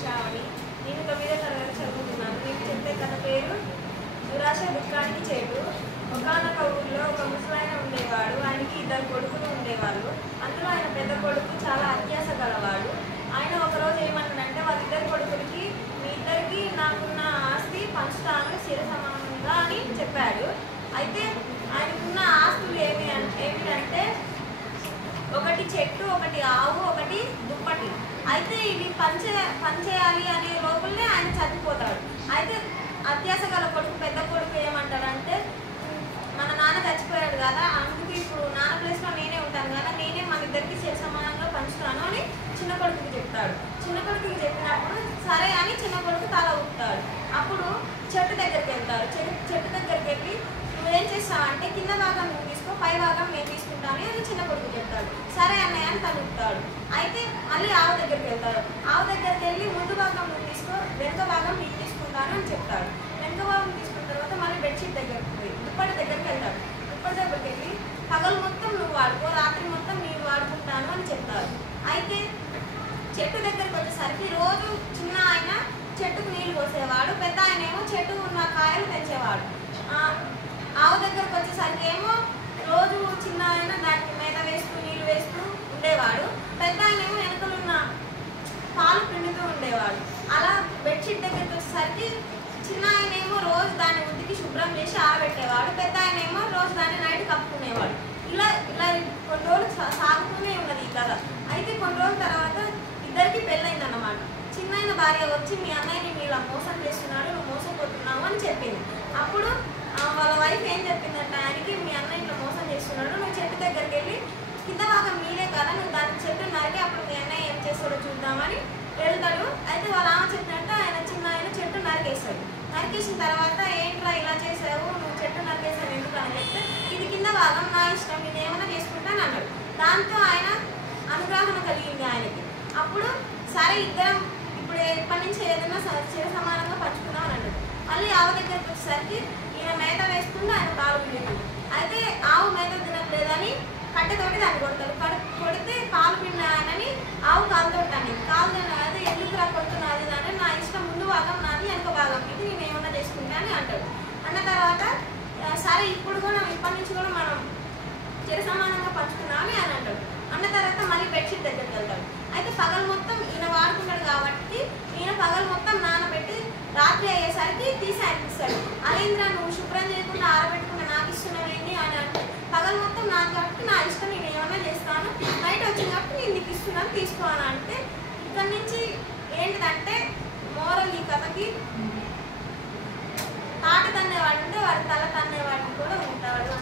శ్రావణి. నేను 9వ తరగతి చదువుతున్నాను. నేను చెప్పే కథ పేరు దురాశ దుఃఖానికి చేటు. ఒకానొక ఊరిలో ఒక ముసలాయన ఉండేవాడు. ఆయనకి 2 కొడుకులు ఉండేవాళ్ళు. అందులో ఆయన పెద్ద కొడుకు చాలా అత్యాశ గలవాడు. ఆయన ఒకరోజు ఏమన్నాడంటే వాళ్ళిద్దరి కొడుకులకి, మీ ఇద్దరికి నాకున్న ఆస్తి పంచుతాను శిరసమానంగా అని చెప్పాడు. అయితే ఆయనకున్న ఆస్తులు ఏమిటంటే ఒకటి చెట్టు, ఒకటి ఆవు, ఒకటి దుప్పటి. అయితే ఇవి పనిచేయాలి అనే లోపలనే ఆయన చనిపోతాడు. అయితే అత్యాశ గల కొడుకు పెద్ద కొడుకు ఏమంటాడంటే, మన నాన్న చచ్చిపోయాడు కదా, అందుకు ఇప్పుడు నాన్న ప్లేస్లో నేనే ఉంటాను కదా, నేనే మన ఇద్దరికి సమానంగా పంచుతాను అని చిన్న కొడుకుకి చెప్తాడు. చిన్న కొడుకుకి చెప్పినప్పుడు సరే అని చిన్న కొడుకు తల ఊపుతాడు. అప్పుడు చెట్టు దగ్గరికి వెళ్తారు. చెట్టు దగ్గరికి వెళ్ళి నువ్వేం చేస్తావంటే కింద భాగం నువ్వు తీసుకో, పై భాగం నేను తీసుకుంటాను అని చిన్న కొడుకు చెప్తాడు. సరే అన్నయ్య అని తను ఊపుతాడు. అయితే మళ్ళీ ఆవు దగ్గరికి వెళ్తాడు. ఆవు దగ్గరికి వెళ్ళి ముందు భాగం నువ్వు తీసుకో, వెనుక భాగం నేను తీసుకుంటాను అని చెప్తాడు. వెనుక భాగం తీసుకున్న తర్వాత మళ్ళీ బెడ్షీట్ దగ్గరికి పోయి దుప్పటి దగ్గరికి వెళ్తాడు. దుప్పటి దగ్గరికి వెళ్ళి పగలు మొత్తం నువ్వు వాడుకో, రాత్రి మొత్తం నేను వాడుకుంటాను అని చెప్తారు. అయితే చెట్టు దగ్గరికి వచ్చేసరికి రోజు చిన్న ఆయన చెట్టుకు నీళ్లు పోసేవాడు, పెద్ద ఆయన ఏమో చెట్టు ఉన్న కాయలు పెంచేవాడు. ఆవు దగ్గరకు వచ్చేసరికి ఏమో రోజు చిన్న ఆయన దానికి మేత వేస్తూ నీళ్లు వేస్తూ ఉండేవాడు, పెద్ద ఆయన ఏమో వెనుకలున్న పాలు పిండుతూ ఉండేవాడు. అలా బెడ్షీట్ దగ్గరికి వచ్చేసరికి చిన్న ఆయన ఏమో రోజు దాన్ని ఉతికి శుభ్రం చేసి ఆరబెట్టేవాడు, పెద్ద ఆయన ఏమో రోజు దాన్ని నైట్ కప్పుకునేవాడు. ఇలా ఇలా కొన్ని రోజులు సాగుతూనే ఉన్నది ఈ కథ. అయితే కొన్ని రోజుల తర్వాత ఇద్దరికి పెళ్ళైందన్నమాట. చిన్న భార్య వచ్చి మీ అన్నయ్యని మీరు మోసం చేస్తున్నాడు, నువ్వు మోసపోతున్నావు అని చెప్పింది. అప్పుడు వాళ్ళ వైఫ్ ఏం చెప్పిందంటే ఆయనకి, మీ అన్నయ్య ఇట్లా మోసం చేస్తున్నాడు, నువ్వు చెట్టు దగ్గరికి వెళ్ళి కింద భాగం మీరే కదా, నువ్వు దాని చెట్టు నరికి అప్పుడు మీ అన్నయ్య ఏం చేస్తాడో చూద్దామని వెళ్తాడు. అయితే వాళ్ళ ఆమె చెప్పినట్టు చిన్న ఆయన చెట్టు నరికేస్తాడు. నరికేసిన తర్వాత ఏంట్రా ఇలా చేసావు, నువ్వు చెట్టు నరికేసావు ఎందుకు అని చెప్తే, ఇది కింద భాగం నా ఇష్టం, నేను ఏమైనా చేసుకుంటాను అన్నాడు. దాంతో ఆయన అనుగ్రహం కలిగింది ఆయనకి. అప్పుడు సరే ఇద్దరం ఇప్పుడు ఇప్పటి నుంచి ఏదైనా సమానంగా పంచుకున్నాం అని అన్నాడు. మళ్ళీ ఆవు దగ్గరికి వచ్చేసరికి ఈయన మేత వేసుకుంటూ ఆయన పాలు పిండాడు. అయితే ఆవు మేత తినట్లేదని కట్టెతోటి దాన్ని కొడతాడు. కొడితే పాలు పిండానని ఆవు కాలుతోటాను, కాలు అదే ఎందుకురా కొడుతున్నది అని, నా ఇష్టం ముందు భాగం నాది, వెనుక భాగం ఇది, నేను ఏమన్నా చేసుకుంటా అని అంటాడు. అన్న తర్వాత సరే ఇప్పుడు కూడా ఇప్పటి నుంచి కూడా మనం సమానంగా పంచుకున్నామని అని అంటాడు. అన్న తర్వాత మళ్ళీ బెడ్షీట్ దగ్గరికి వెళ్తాడు. అయితే పగలు మొత్తం ఈయన వాడుకుంటాడు కాబట్టి ఈయన పగలు మొత్తం నానబెట్టి రాత్రి అయ్యేసరికి తీసి అనిపిస్తాడు. అదేంద్రా నువ్వు శుభ్రం చేయకుండా ఆరబెట్టుకున్నా నాకు ఇస్తున్నావేంటి అని అంటే, పగలు మొత్తం నాకు కాబట్టి నా ఇష్టం, నేను ఏమైనా చేస్తాను, నైట్ వచ్చింది కాబట్టి నేను నీకు ఇస్తున్నాను తీసుకోవాలని అంటే, ఇక్కడి నుంచి ఏంటిదంటే మోరల్ ఈ కథకి, తాట తన్నేవాడు ఉంటే వాడి తల తన్నేవాడిని కూడా ఉంటాడు.